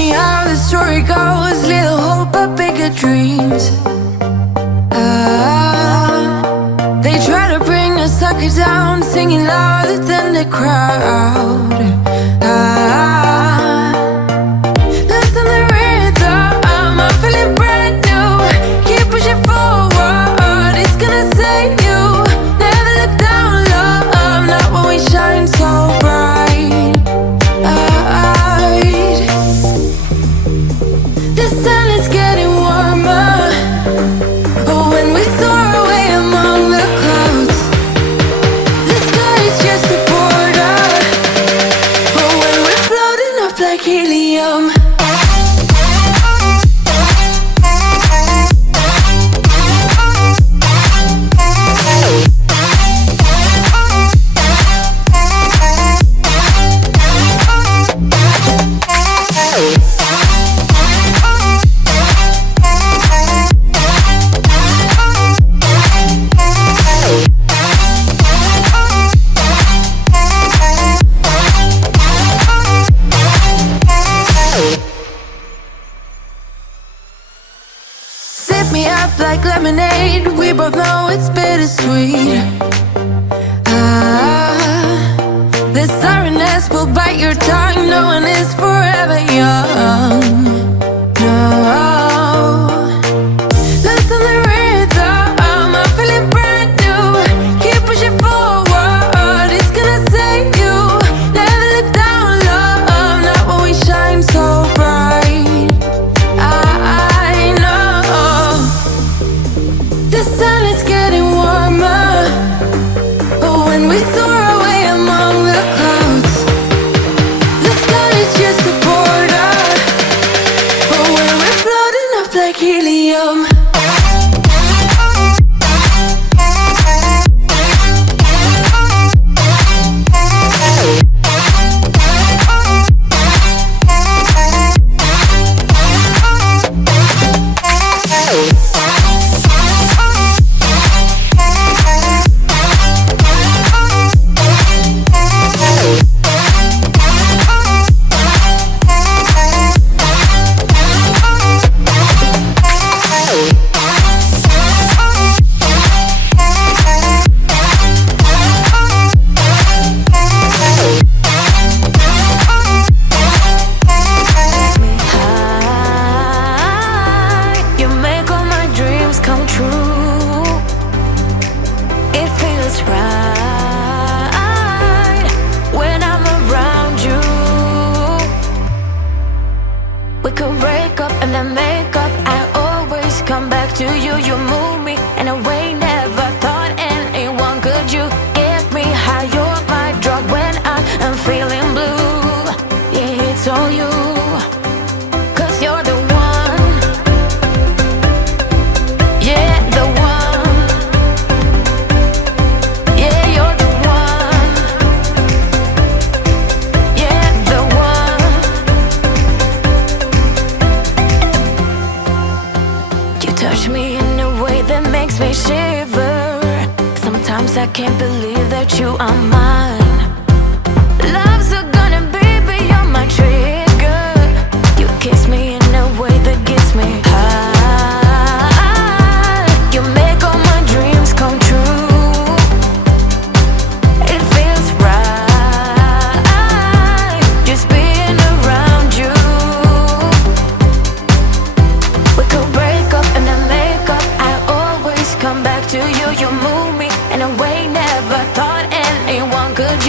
funny how the story goes. Little hope but bigger dreams. They try to bring a sucker down, singing louder than the crowd. Listen the rhythm, I'm feeling brand new. Keep pushing forward, it's gonna save you. Never look down, love, not when we shine so bright. The sun is getting warmer when we soar away among the clouds. The sky is just a border when we're floating up like helium. Me up like lemonade, we both know it's bittersweet. The sorrowness will bite your tongue, no one is forever young. No. Listen the rhythm, I'm feeling brand new. Keep pushing forward, it's gonna save you. Never look down, love, not when we shine so bright. The sun is getting warmer when we soar away among the clouds. The sky is just a border when we're floating up like helium. I can't believe that you are mine. Love's gonna be beyond my trigger. You kiss me in a way that gets me high. You make all my dreams come true. It feels right just being around you. We could break up and then make up. I always come back to you. You move me in a way never thought anyone could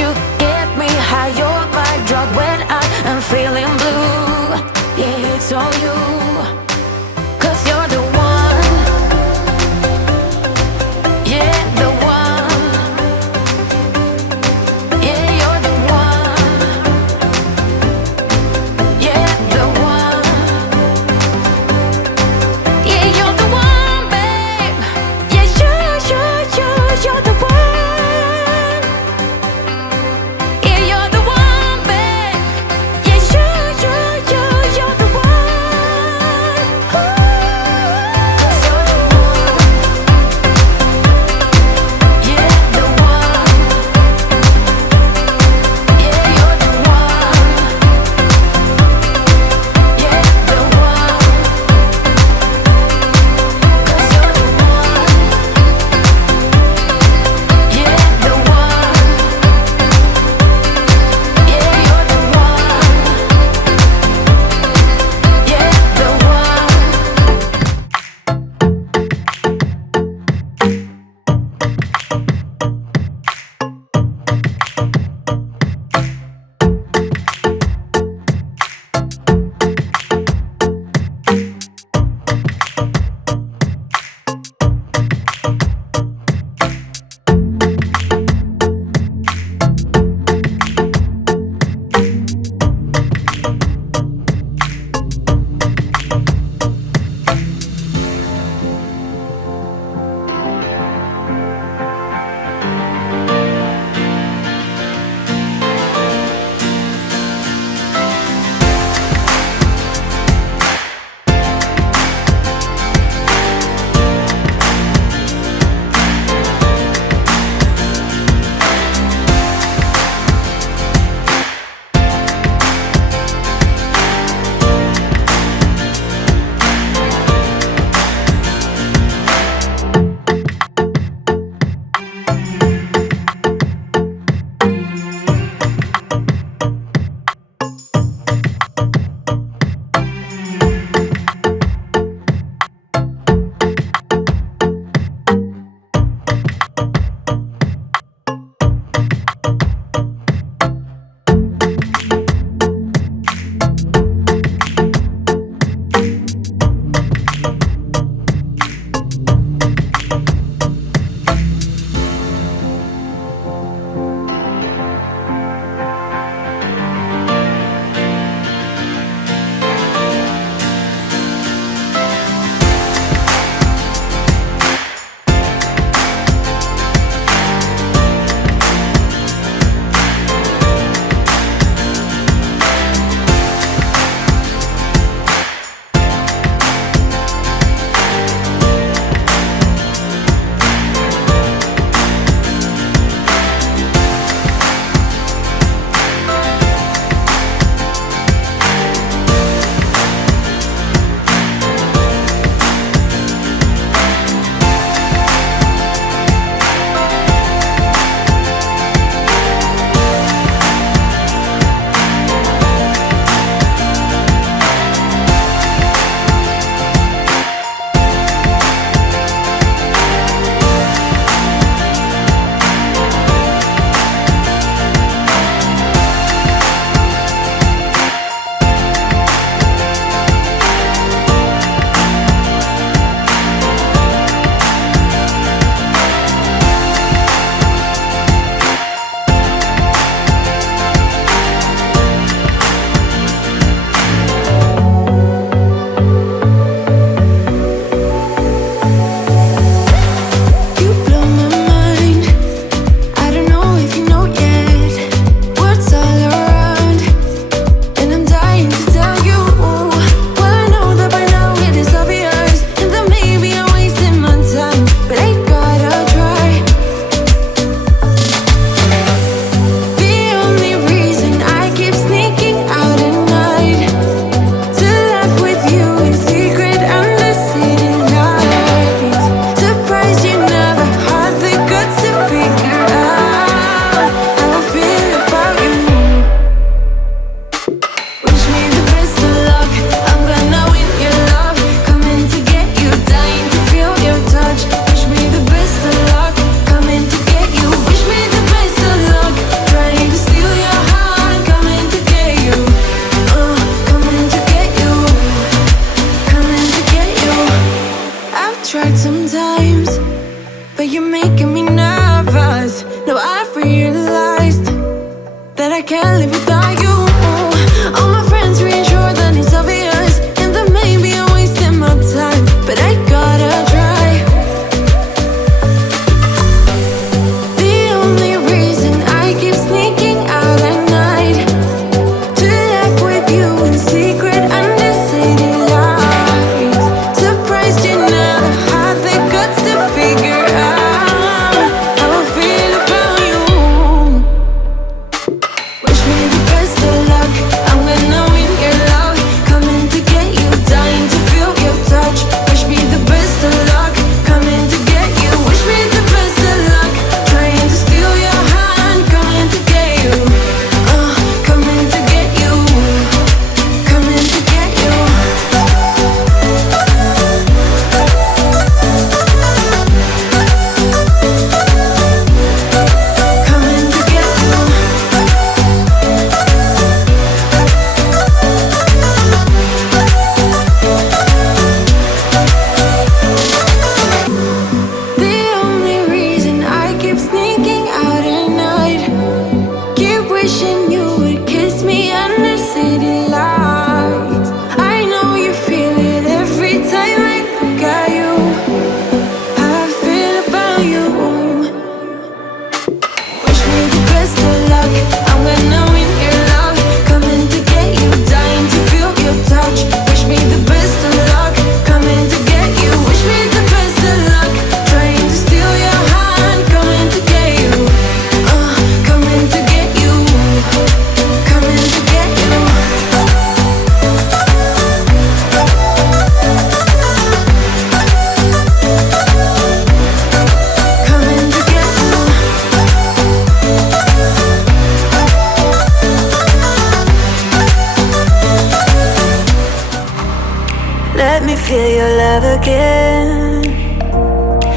Let me feel your love again.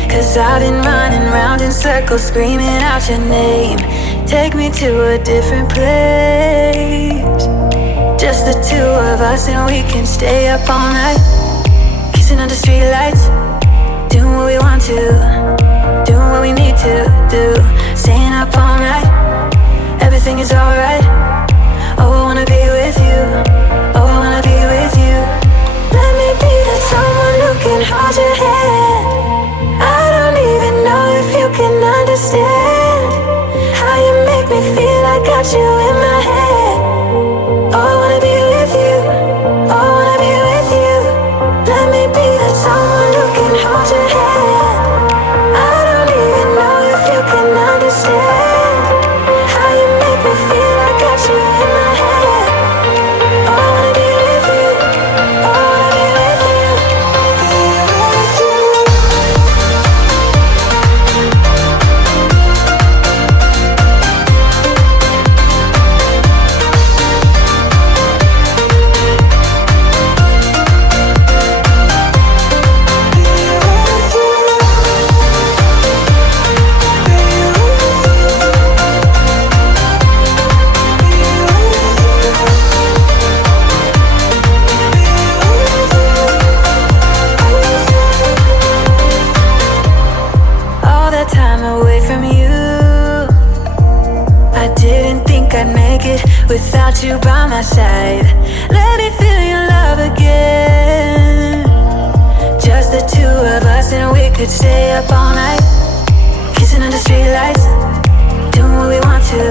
'Cause I've been running round in circles, screaming out your name. Take me to a different place. Just the two of us and we can stay up all night, kissing under streetlights, doing what we want to, doing what we need to do, staying up all night. Everything is alright. Oh, I wanna be with you. Oh, I wanna be with you. Let me be that someone who can hold your hand. I don't even know if you can understand how you make me feel. I got you in my head. Oh, I wanna be with you. Oh, I wanna be with you. Let me be that someone who can hold your hand. I don't even know if you can understand how you make me feel. I got you in my head. Oh, I wanna be with you. Oh, I wanna be with you. All that time away from you, I didn't think I'd make it without you by my side. Let me feel your love again. Just the two of us and we could stay up all night, kissing under streetlights, doing what we want to,